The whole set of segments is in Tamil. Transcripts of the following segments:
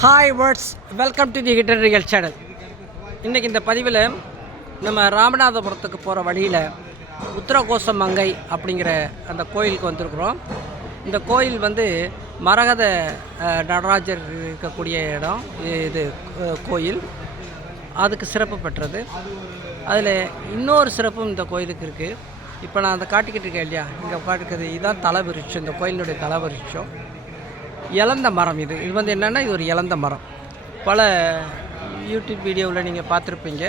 Hi words welcome to the historical channel இன்றைக்கி இந்த பதிவில் நம்ம ராமநாதபுரத்துக்கு போகிற வழியில் உத்தரகோச மங்கை அப்படிங்கிற அந்த கோயிலுக்கு வந்திருக்கிறோம். இந்த கோயில் வந்து மரகத நடராஜர் இருக்கக்கூடிய இடம். இது கோயில். அதுக்கு சிறப்பு பெற்றது. அதில் இன்னொரு சிறப்பும் இந்த கோயிலுக்கு இருக்குது இப்போ நான் அதை காட்டிக்கிட்டு இருக்கேன் இல்லையா? இங்கே காட்டிக்கிறது இதுதான் தலவிருட்சம். இந்த கோயிலுடைய தலவிருட்சம். இழந்த மரம் இது. இது வந்து என்னென்னா இது ஒரு இழந்த மரம். பல யூடியூப் வீடியோவில் நீங்கள் பார்த்துருப்பீங்க.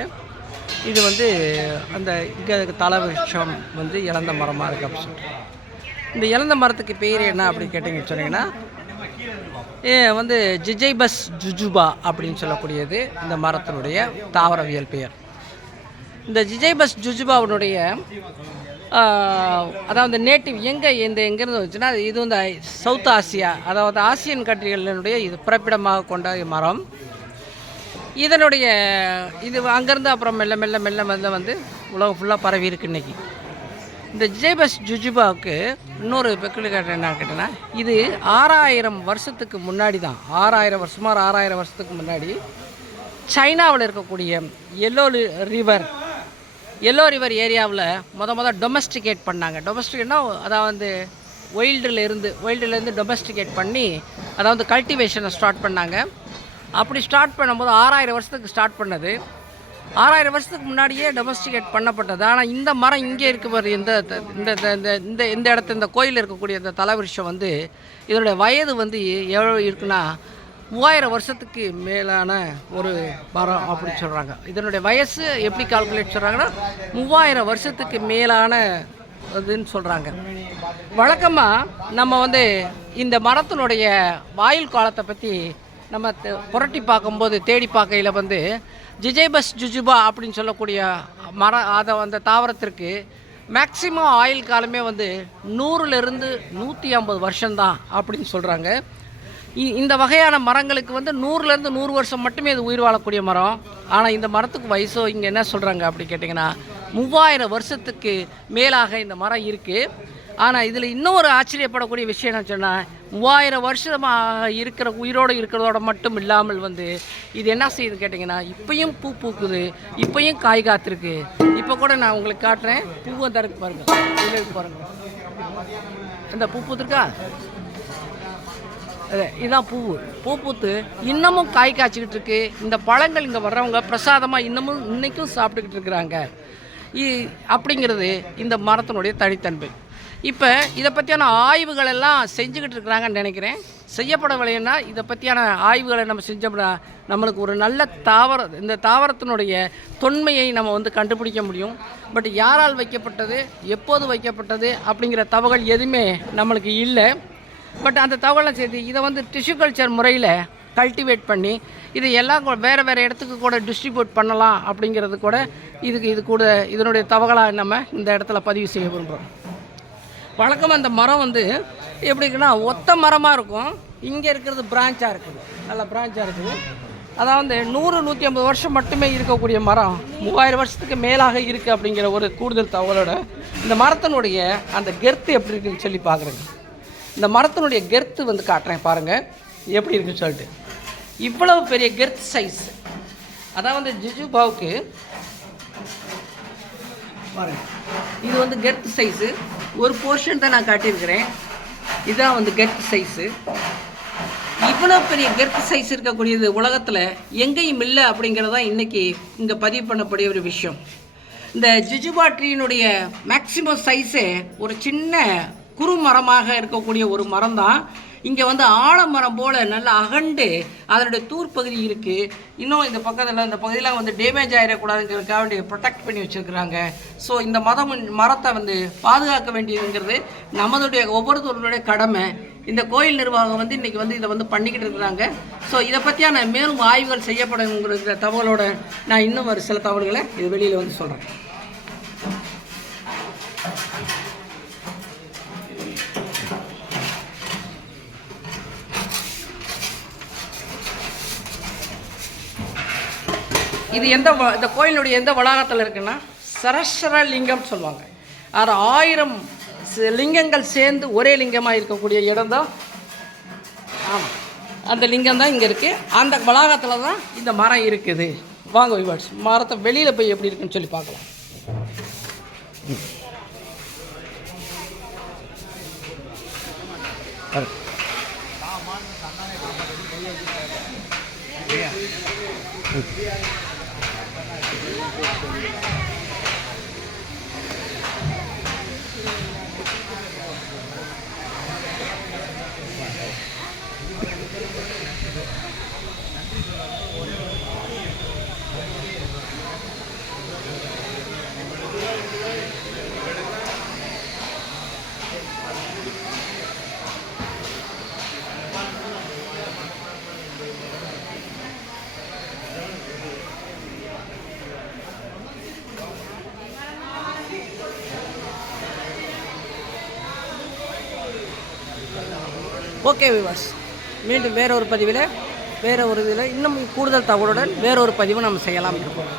இது வந்து அந்த இங்கே தலவிருட்சம் வந்து இழந்த மரமாக இருக்குது அப்படின்னு சொல்லிட்டு. இந்த இழந்த மரத்துக்கு பேர் என்ன அப்படின்னு கேட்டிங்கன்னு சொன்னீங்கன்னா வந்து ஜிஜைபஸ் ஜுஜுபா அப்படின்னு சொல்லக்கூடியது இந்த மரத்தினுடைய தாவரவியல் பெயர். இந்த ஜிஜைபஸ் ஜுஜுபாவினுடைய அதாவது நேட்டிவ் எங்கே இந்த எங்கேருந்து வந்துச்சுன்னா இது வந்து சவுத் ஆசியா அதாவது ஆசியன் கண்ட்ரிகளினுடைய இது பிறப்பிடமாக கொண்ட மரம். இதனுடைய இது அங்கேருந்து அப்புறம் மெல்ல மெல்ல மெல்ல மெல்ல வந்து உலகம் ஃபுல்லாக பரவி இருக்கு இன்னைக்கு. இந்த ஜேபஸ் ஜுஜுபாவுக்கு இன்னொரு பெக்குலிகேட்டர் என்ன கேட்டேன்னா இது ஆறாயிரம் வருஷத்துக்கு முன்னாடி தான் ஆறாயிரம் வருஷமாக ஆறாயிரம் வருஷத்துக்கு முன்னாடி சைனாவில் இருக்கக்கூடிய எல்லோ ரிவர் எல்லோ ரிவர் ஏரியாவில் மொத மொதல் டொமஸ்டிகேட் பண்ணாங்க. டொமஸ்டிகேட்னா அதாவது ஒயில்டில் இருந்து ஒயில்டுலேருந்து டொமஸ்டிகேட் பண்ணி அதாவது கல்டிவேஷனை ஸ்டார்ட் பண்ணாங்க. அப்படி ஸ்டார்ட் பண்ணும்போது ஆறாயிரம் வருஷத்துக்கு ஸ்டார்ட் பண்ணது. ஆறாயிரம் வருஷத்துக்கு முன்னாடியே டொமஸ்டிகேட் பண்ணப்பட்டது. ஆனால் இந்த மரம் இங்கே இருக்க பாரு இந்த த- இந்த இந்த- இந்த இந்த இந்த இடத்து இந்த கோயில் இருக்கக்கூடிய இந்த தலவிருஷம் வந்து இதனுடைய வயது வந்து எவ்வளோ இருக்குன்னா மூவாயிரம் வருஷத்துக்கு மேலான ஒரு மரம் அப்படின்னு சொல்கிறாங்க இதனுடைய வயசு எப்படி கால்குலேட் சொல்கிறாங்கன்னா மூவாயிரம் வருஷத்துக்கு மேலான இதுன்னு சொல்கிறாங்க வழக்கமாக நம்ம வந்து இந்த மரத்தினுடைய வாயில் காலத்தை பற்றி நம்ம புரட்டி பார்க்கும்போது தேடி பார்க்கையில் வந்து ஜிஜேபஸ் ஜுஜுபா அப்படின்னு சொல்லக்கூடிய மர அதை அந்த தாவரத்திற்கு மேக்சிமம் ஆயுள் காலமே வந்து நூறுலேருந்து நூற்றி ஐம்பது வருஷம்தான் அப்படின்னு சொல்கிறாங்க இந்த வகையான மரங்களுக்கு வந்து நூறுலேருந்து நூறு வருஷம் மட்டுமே இது உயிர் வாழக்கூடிய மரம். ஆனால் இந்த மரத்துக்கு வயசோ இங்கே என்ன சொல்கிறாங்க அப்படி கேட்டிங்கன்னா மூவாயிரம் வருஷத்துக்கு மேலாக இந்த மரம் இருக்குது ஆனால் இதில் இன்னொரு ஆச்சரியப்படக்கூடிய விஷயம் என்ன சொன்னால் மூவாயிரம் வருஷமாக இருக்கிற உயிரோடு இருக்கிறதோட மட்டும் இல்லாமல் வந்து இது என்ன செய்யுது கேட்டிங்கன்னா இப்போயும் பூ பூக்குது இப்போயும் காய் காத்திருக்கு. இப்போ கூட நான் உங்களுக்கு காட்டுறேன். பூவை தருக்கு பாருங்கள் பாருங்கள் இந்த பூ பூத்துருக்கா? இதுதான் பூவு பூ. பூத்து இன்னமும் காய் காய்ச்சிக்கிட்டு இருக்கு இந்த பழங்கள் இங்கே வர்றவங்க பிரசாதமாக இன்னமும் இன்றைக்கும் சாப்பிட்டுக்கிட்டு இருக்கிறாங்க. இ- அப்படிங்கிறது இந்த மரத்தினுடைய தனித்தன்மை. இப்போ இதை பற்றியான ஆய்வுகள் எல்லாம் செஞ்சுக்கிட்டு இருக்கிறாங்கன்னு நினைக்கிறேன். செய்யப்படவில்லைன்னா இதை பற்றியான ஆய்வுகளை நம்ம செஞ்சோம்னா நம்மளுக்கு ஒரு நல்ல தாவர இந்த தாவரத்தினுடைய தொன்மையை நம்ம வந்து கண்டுபிடிக்க முடியும். பட் யாரால் வைக்கப்பட்டது எப்போது வைக்கப்பட்டது அப்படிங்கிற தவகள் எதுவுமே நம்மளுக்கு இல்லை. பட் அந்த தகவலாம் சேர்த்து இதை வந்து டிஷ்யூ கல்ச்சர் முறையில் கல்டிவேட் பண்ணி இதை எல்லாம் வேறு வேறு இடத்துக்கு கூட டிஸ்ட்ரிபியூட் பண்ணலாம் அப்படிங்கிறது கூட இதுக்கு இது கூட இதனுடைய தகவலாக நம்ம இந்த இடத்துல பதிவு செய்ய விரும்புகிறோம் வழக்கமாக அந்த மரம் வந்து எப்படி இருக்குன்னா ஒத்த மரமாக இருக்கும். இங்கே இருக்கிறது பிரான்ச்சாக இருக்குது. நல்ல பிரான்ச்சாக இருக்குது. அதாவது நூறு நூற்றி ஐம்பது வருஷம் மட்டுமே இருக்கக்கூடிய மரம் மூவாயிரம் வருஷத்துக்கு மேலாக இருக்குது அப்படிங்கிற ஒரு கூடுதல் தகவலோட இந்த மரத்தினுடைய அந்த கெர்த்து எப்படி இருக்குன்னு சொல்லி பார்க்குறேங்க. இந்த மரத்தினுடைய கெர்த்து வந்து காட்டுறேன் பாருங்கள் எப்படி இருக்குன்னு சொல்லிட்டு. இவ்வளவு பெரிய கெர்த் சைஸ் வந்து ஜிஜுபாவுக்கு பாருங்க. இது வந்து கெர்த் சைஸு ஒரு போர்ஷன் தான் நான் காட்டியிருக்கிறேன். இதுதான் வந்து கெர்த் சைஸு இவ்வளோ பெரிய கெர்த் சைஸ் இருக்கக்கூடியது உலகத்தில் எங்கேயும் இல்லை அப்படிங்கிறது தான் இன்றைக்கி இங்கே பதிவு பண்ணக்கூடிய ஒரு விஷயம். இந்த ஜிஜுபா ட்ரீனுடைய மேக்சிமம் சைஸே ஒரு சின்ன குறு மரமாக இருக்கக்கூடிய ஒரு மரம் தான் இங்கே வந்து ஆலமரம் போல் நல்லா அகண்டு அதனுடைய தூர் பகுதி இருக்குது இன்னும் இந்த பக்கத்தில் இந்த பகுதியெலாம் வந்து டேமேஜ் ஆகிடக்கூடாதுங்கிறதுக்காக வேண்டிய ப்ரொடெக்ட் பண்ணி வச்சுருக்குறாங்க. ஸோ இந்த மதம் மரத்தை வந்து பாதுகாக்க வேண்டியதுங்கிறது நமதுடைய ஒவ்வொருத்தருடைய கடமை. இந்த கோயில் நிர்வாகம் வந்து இன்றைக்கி வந்து இதை வந்து பண்ணிக்கிட்டு இருக்கிறாங்க. ஸோ இதை பற்றியான மேலும் ஆய்வுகள் செய்யப்படுங்கிற தகவலோட நான் இன்னும் ஒரு சில தகவல்களை இது வெளியில் வந்து சொல்கிறேன் இது எந்த வ- இந்த கோயிலுடைய எந்த வளாகத்தில் இருக்குன்னா சரஸ்வர லிங்கம் சொல்லுவாங்க. அது ஆயிரம் லிங்கங்கள் சேர்ந்து ஒரே லிங்கமாக இருக்கக்கூடிய இடம் தான். ஆமாம் அந்த லிங்கம் தான் இங்கே இருக்குது அந்த வளாகத்தில் தான் இந்த மரம் இருக்குது. வாங்க விவாட்ஸ் மரத்தை வெளியில் போய் எப்படி இருக்குன்னு சொல்லி பார்க்கலாம். ஓகே விவாஸ் மீண்டும் வேற ஒரு பதிவில் வேற ஒரு இதில் இன்னும் கூடுதல் தகவலுடன் வேற ஒரு பதிவு நம்ம செய்யலாம். இருக்கோம்